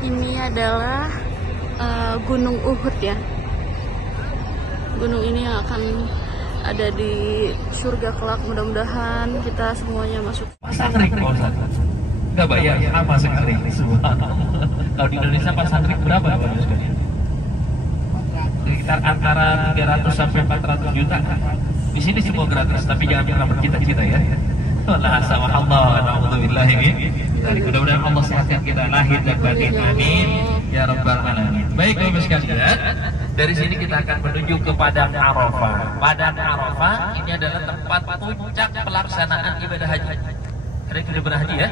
Ini adalah Gunung Uhud ya. Gunung ini yang akan ada di surga kelak. Mudah-mudahan kita semuanya masuk. Pasangrik Pak Ustadz? Enggak bayar, sama sekali. Kalau di Indonesia pasangrik berapa Pak Ustadz? Sekitar antara 300 sampai 400 juta. Di sini semua gratis, tapi jangan pernah bercita-cita ya. Allah subhanahu alhamdulillah ini. Mudah-mudahan Allah sehatkan kita lahir dan batin. Amin ya rabbal alamin. Baik Bapak sekalian, dari sini kita akan menuju ke Padang Arafah. Padang Arafah ini adalah tempat puncak pelaksanaan ibadah haji. Ada yang sudah berhaji ya?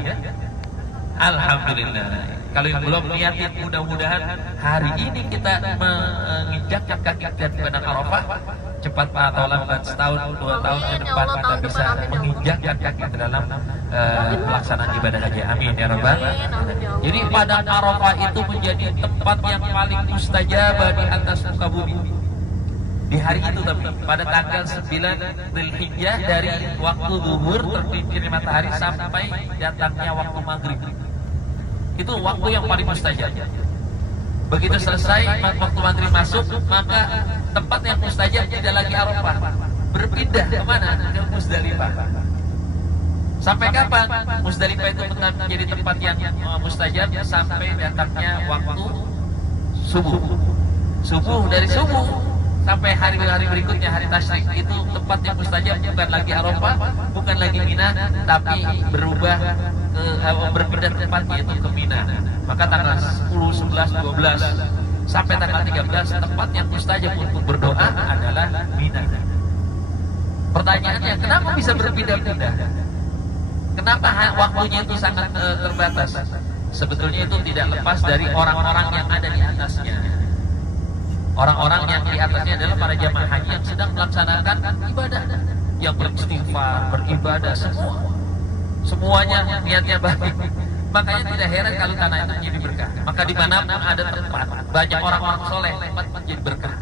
Alhamdulillah. Kalau yang belum niatin, mudah-mudahan hari ini kita menginjakkan kaki di Padang Arafah. Cepat Pak, atau lambat setahun, 2 tahun ke depan kita bisa menginjakkan kaki ke dalam pelaksanaan ibadah haji. Amin ya rabbal alamin. Jadi Padang Arafah itu menjadi tempat yang paling mustajabah di atas muka bumi. Di hari itu tapi pada tanggal 9 Dzulhijjah dari waktu zuhur terpinggir matahari sampai datangnya waktu maghrib. Itu waktu yang paling mustajab. Begitu selesai waktu maghrib masuk, maka tempat yang mustajab tidak lagi Arafah, berpindah kemana? Ke Musdalifah. Sampai kapan? Musdalifah itu menjadi tempat yang mustajab sampai datangnya waktu subuh. Dari subuh sampai hari-hari berikutnya, hari tasyrik, itu tempat yang mustajab bukan lagi Arafah, bukan lagi Mina, tapi berubah berpindah tempatnya itu ke Mina. Maka tanggal 10, 11, 12 sampai tanggal 13 tempat yang mustajab untuk berdoa adalah Mina. Pertanyaannya, kenapa bisa berpindah-pindah? Kenapa waktunya itu sangat terbatas? Sebetulnya itu tidak lepas dari orang-orang yang ada di atasnya. Orang-orang yang di atasnya adalah para jamaah haji yang sedang melaksanakan ibadah, yang beristighfar, beribadah, semuanya niatnya baik. Makanya tidak heran kalau tanah itu menjadi berkah. Maka di mana ada tempat banyak orang-orang soleh, tempat menjadi berkah.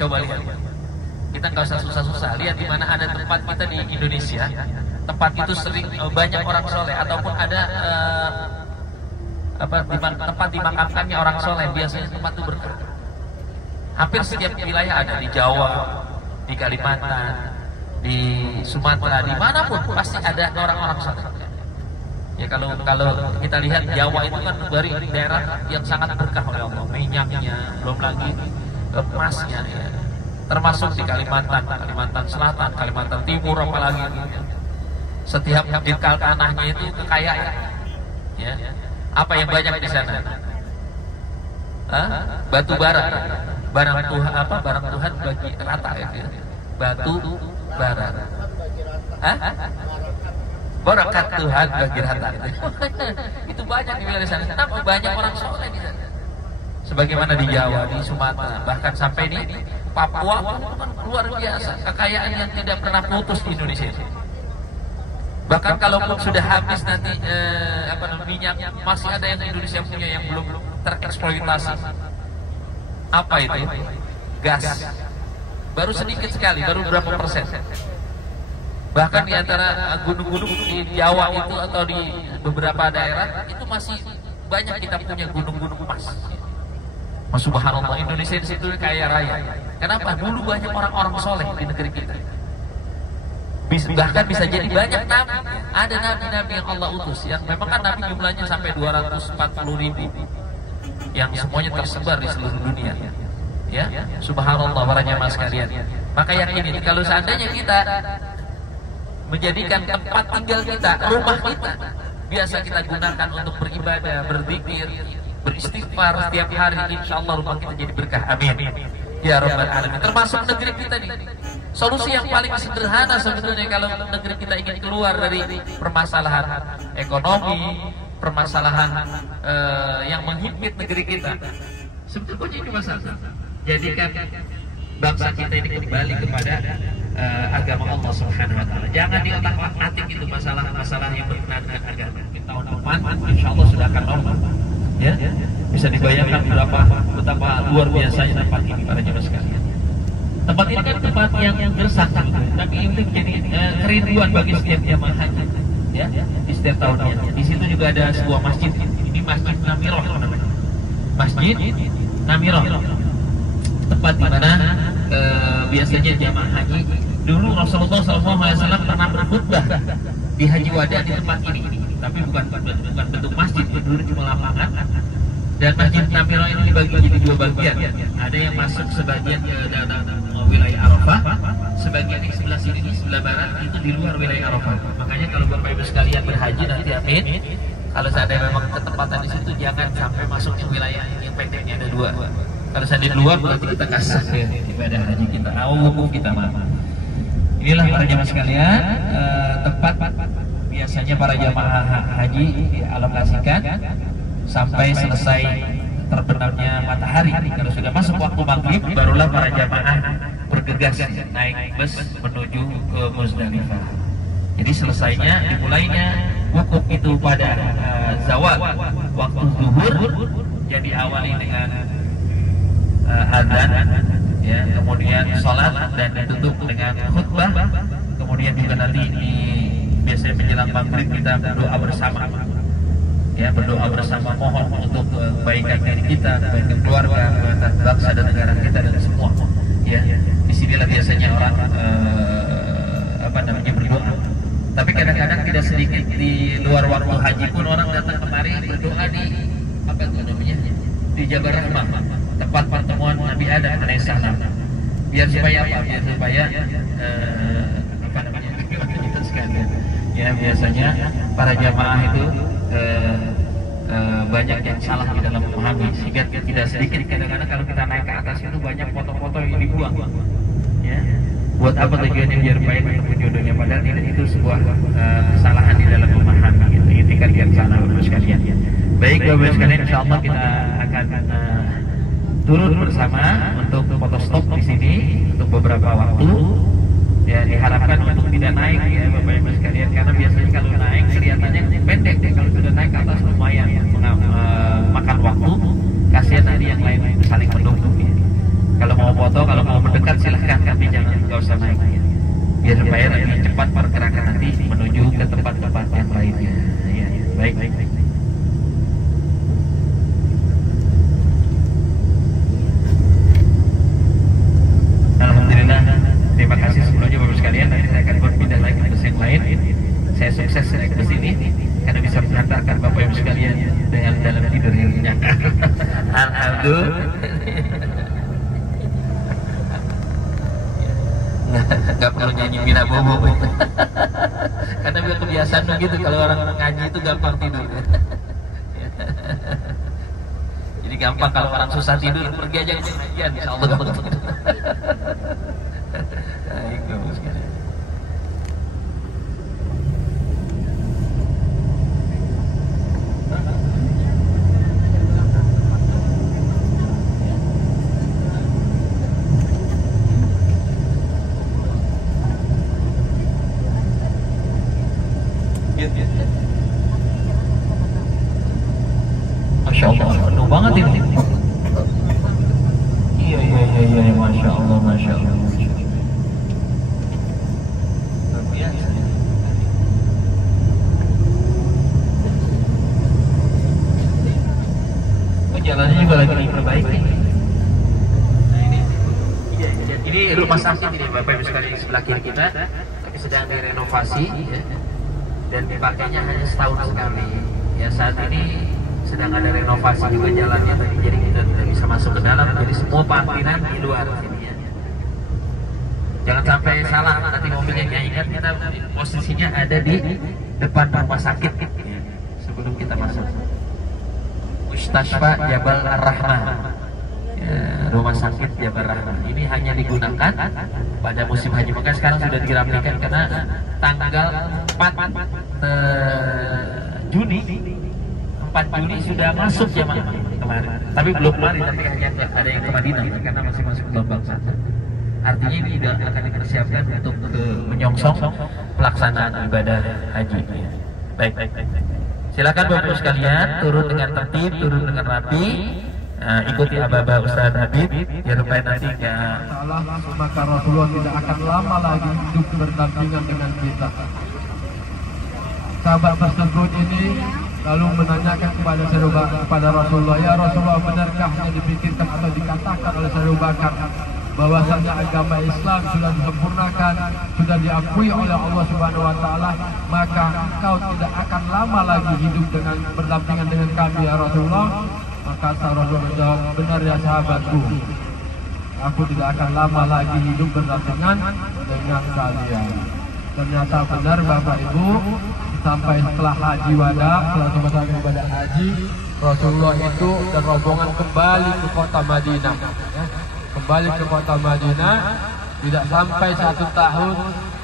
Coba lihat, kita nggak usah susah-susah. Lihat di mana ada tempat kita di Indonesia, tempat itu sering banyak orang soleh, ataupun ada tempat dimakamkannya orang soleh, biasanya tempat itu berkah. Hampir setiap wilayah ada, di Jawa, di Kalimantan, di Sumatera, dimanapun pasti ada orang-orang soleh. Ya kalau kita lihat Jawa itu kan dari daerah yang sangat berkah oleh Allah, minyaknya, belum lagi emasnya, ya. Termasuk di Kalimantan Selatan, Kalimantan Timur, apalagi setiap jengkal tanahnya itu kekayaan. Ya. Apa yang banyak di sana? Batu bara, barang Tuhan bagi rata ya. Batu bara. Barakat Tuhan bagi rata. Itu banyak di wilayah sana. Kenapa banyak orang soleh di sana? Sebagaimana di Jawa, di Sumatera, bahkan sampai di Papua, itu kan luar biasa kekayaan yang tidak pernah putus di Indonesia. Bahkan kalaupun sudah habis nanti minyak, masih ada yang Indonesia punya yang belum tereksploitasi. Apa itu? Gas. Baru sedikit sekali, baru berapa persen. Bahkan di antara gunung-gunung di Jawa itu atau di beberapa daerah itu masih banyak kita punya gunung-gunung emas. Subhanallah, Indonesia di situ kaya raya. Kenapa? Dulu banyak orang-orang soleh di negeri kita. Bahkan bisa jadi banyak nabi. Ada nabi-nabi yang Allah utus, yang memang kan nabi jumlahnya sampai 240.000, yang semuanya tersebar di seluruh dunia. Ya, subhanallah para jamaah sekalian. Maka yang ini, kalau seandainya kita menjadikan tempat tinggal kita, rumah kita, biasa kita gunakan untuk beribadah, berzikir, beristighfar setiap hari, insya Allah rumah kita jadi berkah. Amin ya rabbal alamin. Termasuk negeri kita nih. Solusi yang paling sederhana sebetulnya kalau negeri kita ingin keluar dari permasalahan ekonomi, permasalahan yang menghimpit negeri kita, sebetulnya cuma satu: jadikan bangsa kita ini kembali kepada agama Allah Subhanahu wa taala. Jangan diotak-atik itu masalah-masalah yang berkenaan dengan agama. Tahun depan insya Allah sudah akan normal. Ya, bisa dibayangkan betapa luar biasanya tempat ini para jemaah sekalian. Tempat ini kan tempat yang gersang, tapi ini menjadi kerinduan bagi setiap jemaah haji. Ya, di setiap tahunnya. Di situ juga ada sebuah masjid. Ini Masjid Namirah namanya. Masjid Namiroh, tempat di mana biasanya jamaah haji. Dulu Rasulullah SAW pernah berkhutbah di Haji Wada di tempat ini, tapi bukan bentuk masjid, dulu cuma lapangan. Dan Masjid Namiroh ini dibagi jadi dua bagian. Ada yang masuk sebagian ke dalam wilayah Arafah, sebagian di sebelah sini di sebelah barat itu di luar wilayah Arafah. Makanya kalau Bapak Ibu sekalian berhaji nanti, amin, kalau seandainya memang ketempatan di situ, jangan sampai masuk ke wilayah yang pendeknya ada dua. Kalau seandainya di luar berarti kita kasih ke ibadah haji kita, wukuf kita maaf. Inilah para jamaah sekalian, tempat biasanya para jamaah haji dialokasikan sampai selesai terbenamnya matahari. Kalau sudah masuk waktu maghrib, barulah para jamaah bergegas naik bus menuju ke Muzdalifah. Jadi selesainya, dimulainya wukuf itu pada zawal waktu zuhur, yang diawali dengan adzan, ya, kemudian sholat dan ditutup dengan khutbah. Kemudian juga nanti biasanya menjelang maghrib kita berdoa bersama, ya, berdoa bersama, mohon untuk kebaikan diri kita, kebaikan keluarga, kebaikan bangsa dan negara kita dan semua. Ya, disinilah biasanya orang berdoa. Tapi kadang-kadang tidak sedikit di luar waktu haji pun orang datang kemari berdoa di di Jabal Rahmah, tempat pertemuan Nabi Adam alaihissalam. Biar supaya apa? Biar supaya kita sekalian. Ya, biasanya para jamaah itu banyak yang salah di dalam memahami, sehingga tidak sedikit kadang-kadang kalau kita naik ke atas itu banyak foto-foto yang dibuang. Ya, buat apa tujuannya? Biar supaya ketemu jodohnya, padahal itu sebuah kesalahan di dalam memahami. Itu kan yang salah, Bapak sekalian. Baik, Bapak sekalian, insyaallah kita akan turun bersama untuk foto stop di sini untuk beberapa waktu. Ya, diharapkan untuk tidak naik, ya Bapak Ibu sekalian, karena biasanya kalau naik kelihatannya pendek, kalau sudah naik ke atas lumayan makan waktu. Kasihan nanti yang lain saling menunggu. Ya. Kalau mau foto, kalau mau mendekat silahkan, tapi jangan nggak usah naik. Ya. Biar supaya lebih cepat pergerakan nanti menuju ke tempat-tempat yang lainnya. Ya, baik. Alhamdulillah. Terima kasih sebelumnya Bapak sekalian. Nanti saya akan berpindah lagi ke bus yang lain. Saya sukses naik bus ini karena bisa mengantarkan Bapak Ibu sekalian dengan dalam tidur yang nyenyak. Alhamdulillah. Nggak perlu nyanyi Mina Bobo. Karena biar kebiasaan begitu, kalau orang ngaji itu gampang tidur. Jadi gampang kalau orang susah tidur, pergi aja ke pengajian, insyaallah gampang tidur. Baik, Bapak sekalian. Masya Allah, penuh banget ini. Iya, Masya Allah, Masya Allah. Jalannya juga lagi diperbaiki. Nah, ini rumah sakit ini Bapak Ibu sekalian di sebelah kiri kita, tapi sedang direnovasi, ya, dan dipakainya hanya setahun sekali. Ya, saat ini sedang ada renovasi juga jalannya tadi, jadi kita tidak bisa masuk ke dalam, jadi semua parkiran di luar sini. Ya. Jangan sampai salah nanti mobilnya. Ingat, kita posisinya ada di depan rumah sakit, ya, sebelum kita masuk. Mustasfa Jabal Ar-Rahmah, ya, rumah sakit Jabal Rahmah. Ini hanya digunakan pada musim haji, maka sekarang sudah dirapikan karena tanggal 4 Juni sudah masuk jamaah kemarin. Tapi belum kemarin, tapi hanya ada yang ke Madinah karena masih masuk gelombang 1. Artinya ini tidak akan dipersiapkan untuk menyongsong pelaksanaan ibadah haji. Baik. Silakan Bapak sekalian turun dengan tertib, turun dengan rapi. Ikuti Ababa Ustaz Habib, ya rupanya nanti ya. Maka Rasulullah tidak akan lama lagi hidup berdampingan dengan kita. Sahabat tersebut ini lalu menanyakan kepada Rasulullah, ya Rasulullah, benarkah yang dipikirkan atau dikatakan oleh Abu Bakar bahwasanya agama Islam sudah disempurnakan, sudah diakui oleh Allah Subhanahu wa taala, maka engkau tidak akan lama lagi hidup dengan berdampingan dengan kami ya Rasulullah? Maka Rasulullah menjawab, benar ya sahabatku, aku tidak akan lama lagi hidup berdampingan dengan kalian. Ternyata benar Bapak Ibu, sampai setelah haji wada, setelah selesai ibadah haji, Rasulullah itu dan rombongan kembali ke kota Madinah. Kembali ke kota Madinah, tidak sampai 1 tahun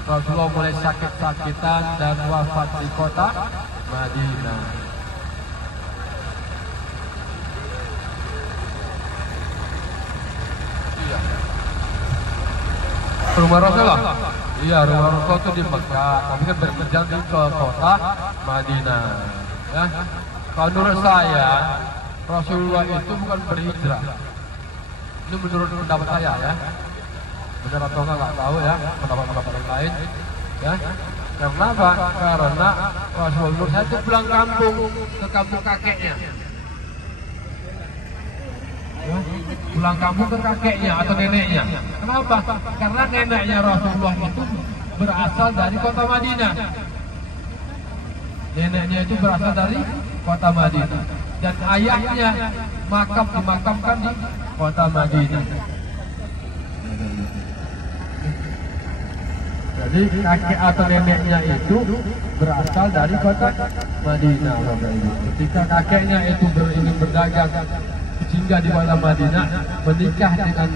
Rasulullah mulai sakit-sakitan dan wafat di kota Madinah. Rumah Rasulullah? Iya, rumah Rasulullah itu di Mekah, tapi kan berpergian ke kota Madinah. Ya. Kalau menurut saya, Rasulullah itu bukan berhijrah. Ini menurut pendapat saya ya. Benar atau enggak tahu ya, pendapat-pendapat yang lain. Ya. Karena apa? Karena Rasulullah saya itu pulang kampung ke kampung kakeknya. Ya, pulang kampung ke kakeknya atau neneknya. Kenapa? Karena neneknya Rasulullah itu berasal dari kota Madinah. Neneknya itu berasal dari kota Madinah. Dan ayahnya dimakamkan di kota Madinah. Jadi kakek atau neneknya itu berasal dari kota Madinah. Ketika kakeknya itu ingin berdagang singgah di kota Madinah, menikah dengan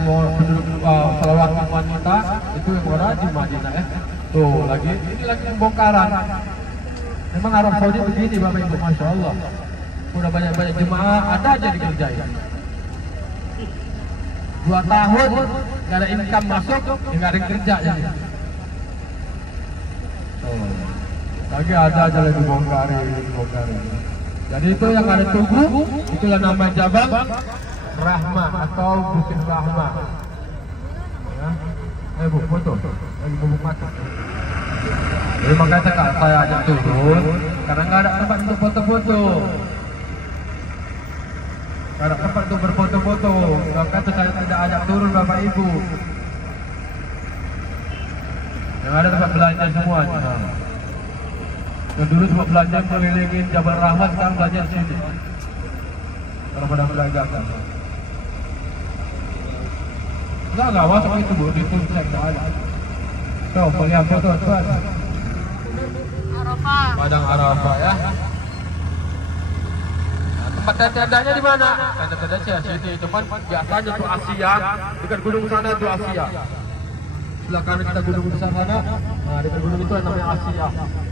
pelawak wanita itu yang orang di Madinah ya. Tuh ini lagi pembongkaran. Memang Arab Saudi begini Bapak Ibu, Masya Allah. Udah banyak jemaah ada aja dikerjain. 2 tahun nggak ada income masuk, nggak ada yang kerja jadi. Lagi ada aja lagi bongkarin. Jadi itu yang ada tugu, itulah nama Jabal Rahmah atau Bukit Rahmah. Ya. Bu, foto. Lagi bubuk mata. Jadi makanya saya ajak turun, karena nggak ada tempat untuk foto-foto. Nggak ada tempat untuk berfoto-foto. Maka saya tidak ajak turun Bapak Ibu. Yang ada tempat belanja semua. Dan dulu cuma belanja melilingin Jabal Rahmah, sekarang belanja di sini. Kalau pada berdagang. Enggak masuk itu Bu, di pun saya tidak ada. Tuh, melihat foto tuan. Arafah. Padang Arafah ya. Nah, tempat tenda-tendanya di mana? Tenda-tenda sini, cuman biasanya itu Asia, dekat gunung sana itu Asia. Sebelah kanan kita gunung di sana. Nah, dekat gunung itu namanya Asia.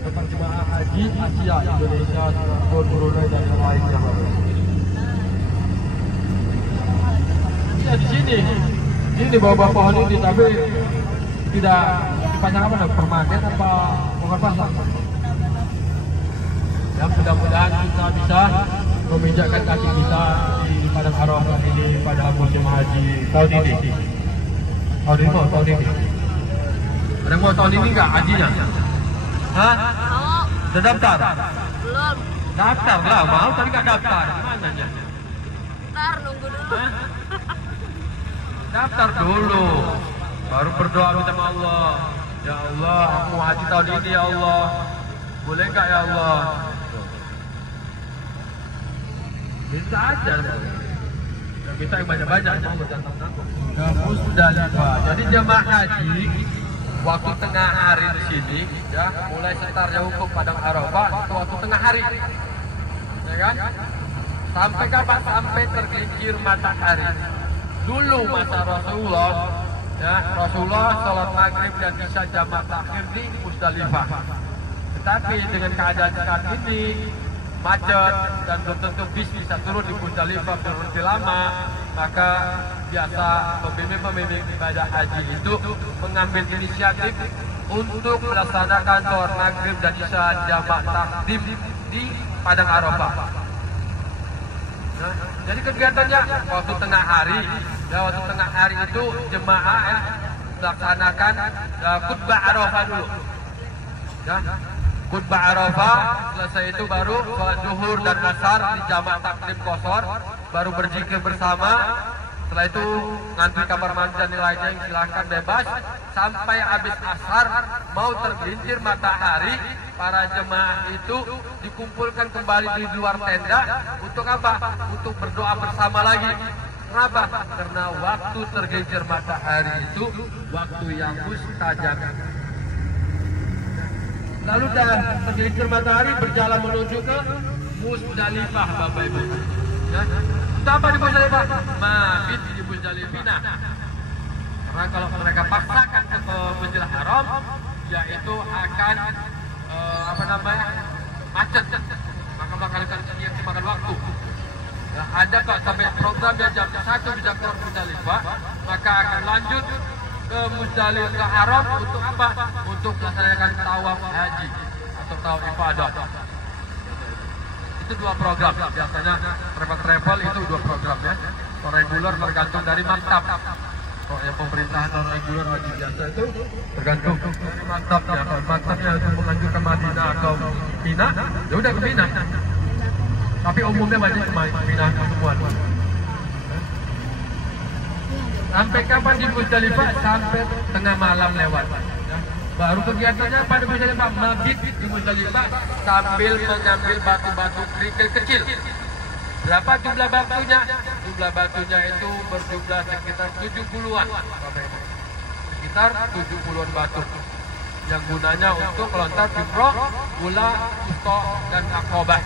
Tempat jemaah haji Asia, Indonesia, Singapura, Brunei dan yang lainnya. Iya di sini. Ini di bawah pohon ini, tapi tidak dipasang apa? Permanen apa bukan pasang? Ya mudah-mudahan kita bisa meminjakkan kaki kita di Padang Arafah ini pada musim haji tahun ini. Tahun ini. Ada yang mau tahun ini nggak hajinya? Hah? Mau. Sudah daftar? Belum. Daftar lah, mau tapi nggak daftar. Gimana nya? Ntar nunggu dulu. Daftar dulu, baru berdoa minta sama Allah. Ya Allah, aku mau haji tahun ini ya Allah. Boleh nggak ya Allah? Minta aja. Minta yang banyak-banyak. Sudah lupa. Jadi jemaah haji waktu tengah hari di sini, ya mulai sekitarnya hukum Padang Arafah itu waktu tengah hari, ya kan? Sampai kapan? Sampai tergelincir matahari. Dulu masa Rasulullah, ya Rasulullah sholat maghrib dan isya jamak takhir di Musdalifah. Tetapi dengan keadaan saat ini macet dan belum tentu bis bisa turun di Musdalifah berhenti lama, maka biasa pemimpin ibadah haji itu mengambil inisiatif untuk melaksanakan sholat maghrib dan isya jamak takdim di Padang Arafah. Nah, jadi kegiatannya waktu tengah hari, ya waktu tengah hari itu jemaah ya, melaksanakan khutbah Arafah dulu. Ya, khutbah Arafah, selesai itu baru sholat zuhur dan asar di jamaah taklim qashar, baru berzikir bersama. Setelah itu ngantri kamar mandi dan lainnya yang silakan bebas sampai habis asar mau tergelincir matahari. Para jemaah itu dikumpulkan kembali di luar tenda untuk apa? Untuk berdoa bersama lagi. Kenapa? Karena waktu tergelincir matahari itu waktu yang mustajab. Lalu dah tergelincir matahari berjalan menuju ke Musdalifah, Bapak Ibu. Ya. Apa di Musdalifah? Mabit di Musdalifah. Karena kalau mereka paksakan ke Masjidil Haram, yaitu akan macet, maka bakal sekian makan waktu. Nah, ada kok sampai programnya jam 1 bisa keluar Musdalifah, maka akan lanjut ke Musdalifah Haram untuk apa? Untuk melaksanakan tawaf haji atau tawaf ifadah. Itu 2 program. Biasanya travel itu 2 program ya. Reguler tergantung dari maktab. Kalau yang pemerintah atau reguler haji biasa itu tergantung dari maktabnya. Kalau maktabnya itu menganjurkan Madinah atau Mina, ya udah ke Mina. Tapi umumnya banyak Mina semua. Sampai kapan di Musdalifah? Sampai tengah malam lewat. Ya. Baru kegiatannya pada Musdalifah mabit di Musdalifah sambil mengambil batu-batu kerikil kecil. Berapa jumlah batunya? Jumlah batunya itu berjumlah sekitar 70-an. Sekitar 70-an batu. Yang gunanya untuk melontar jumroh, ula, ustoh, dan akobah.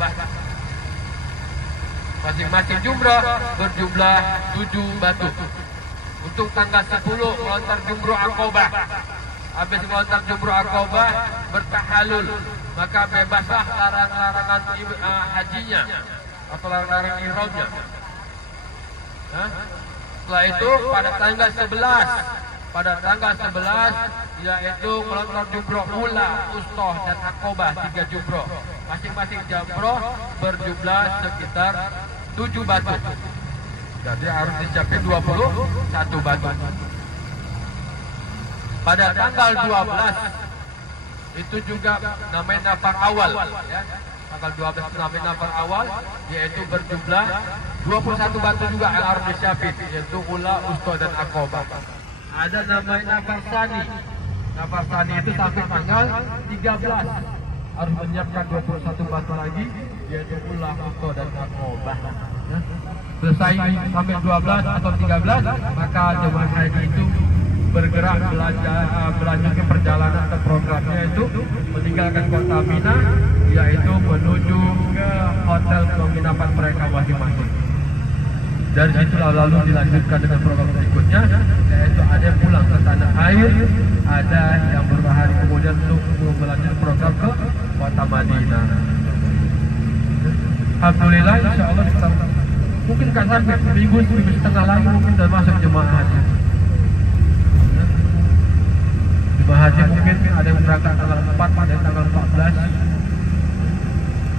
Masing-masing jumroh berjumlah 7 batu. Untuk tanggal 10 melontar jumroh akobah. Habis melontar jumroh akobah bertahalul, maka bebaslah larangan hajinya atau larangan ihramnya. Setelah itu pada tanggal 11 yaitu melontar jumroh ula, ustoh, dan akobah 3 jumroh. Masing-masing jumroh berjumlah sekitar 7 batu. Jadi harus disiapkan 21 batu. Pada tanggal 12 itu juga namanya nafar awal ya. Tanggal 12 namanya nafar awal, yaitu berjumlah 21 batu juga yang harus disiapin, yaitu ula, ustoh, dan akobah. Ada namanya nafar sani. Nafar sani itu sampai tanggal 13 harus menyiapkan 21 batu lagi, yaitu ula, ustoh, dan akobah ya. Selesai sampai 12 atau 13, maka jemaah haji itu bergerak melanjutkan perjalanan ke programnya itu meninggalkan kota Mina, yaitu menuju ke hotel penginapan mereka masing-masing. Dari situ lalu dilanjutkan dengan program berikutnya, yaitu ada yang pulang ke tanah air, ada yang beberapa hari kemudian untuk melanjutkan program ke kota Madinah. Alhamdulillah, insya Allah kita mungkin kan sampai seminggu setengah lagi mungkin sudah masuk jemaah haji. Jemaah haji mungkin ada yang berangkat tanggal 4, ada yang tanggal 14.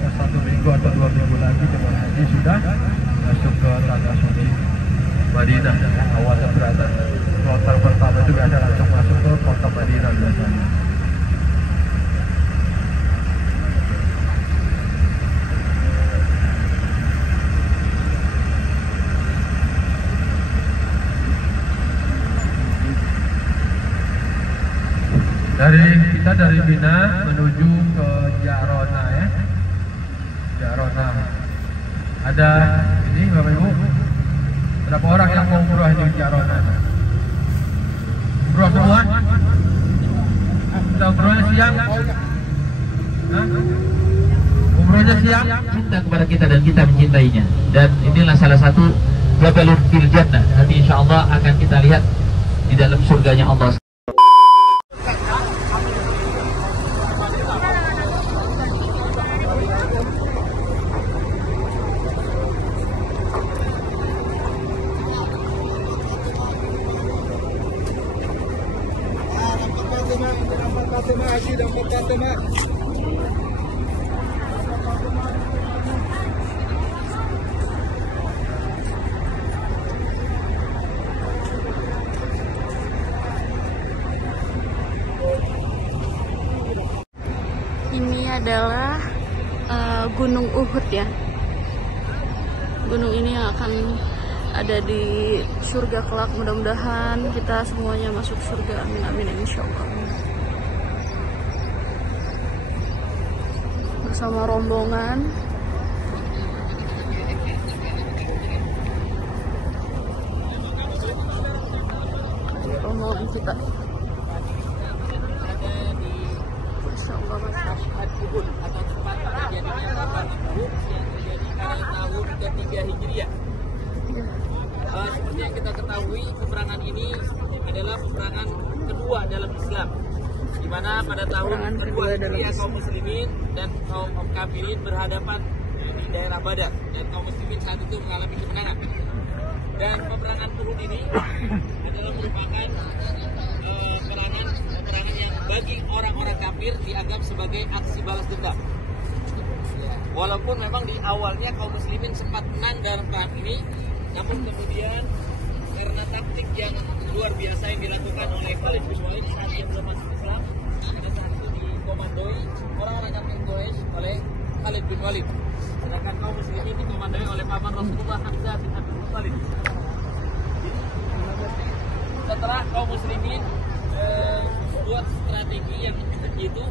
Ya, 1 minggu atau 2 minggu lagi jemaah haji sudah masuk ke tanah suci Madinah. Awalnya berada kloter pertama itu biasa langsung masuk ke kota Madinah biasanya. Dari Mina menuju ke Jarona ya. Jarona. Ada ini Bapak Ibu. Berapa orang yang mau umroh di Jarona? Umroh semua? Sudah umrohnya siang? Umrohnya siang? Cinta kepada kita dan kita mencintainya. Dan inilah salah satu Jabalur fil Jannah. Nanti insya Allah akan kita lihat di dalam surganya Allah. adalah Gunung Uhud ya. Gunung ini yang akan ada di surga kelak. Mudah-mudahan kita semuanya masuk surga. Amin amin insyaallah. Bersama rombongan. Rombongan kita. Insyaallah Uhud atau tempat terjadinya perang Uhud yang terjadi pada tahun ketiga Hijriah. Seperti yang kita ketahui, peperangan ini adalah peperangan kedua dalam Islam, di mana pada tahun kedua Hijriah kaum muslimin dan kaum kafirin berhadapan di daerah Badar, dan kaum muslimin saat itu mengalami kemenangan. Dan peperangan Uhud ini adalah merupakan peperangan yang bagi orang-orang kafir dianggap sebagai aksi balas dendam. Walaupun memang di awalnya kaum muslimin sempat menang dalam perang ini, namun kemudian karena taktik yang luar biasa yang dilakukan oleh Khalid bin Walid saat dia belum masuk Islam, pada saat itu dikomandoi orang-orang kafir Quraisy oleh Khalid bin Walid, sedangkan kaum muslimin dikomandoi oleh paman Rasulullah Hamzah bin Abdul Muttalib. Setelah kaum muslimin buat strategi yang seperti itu,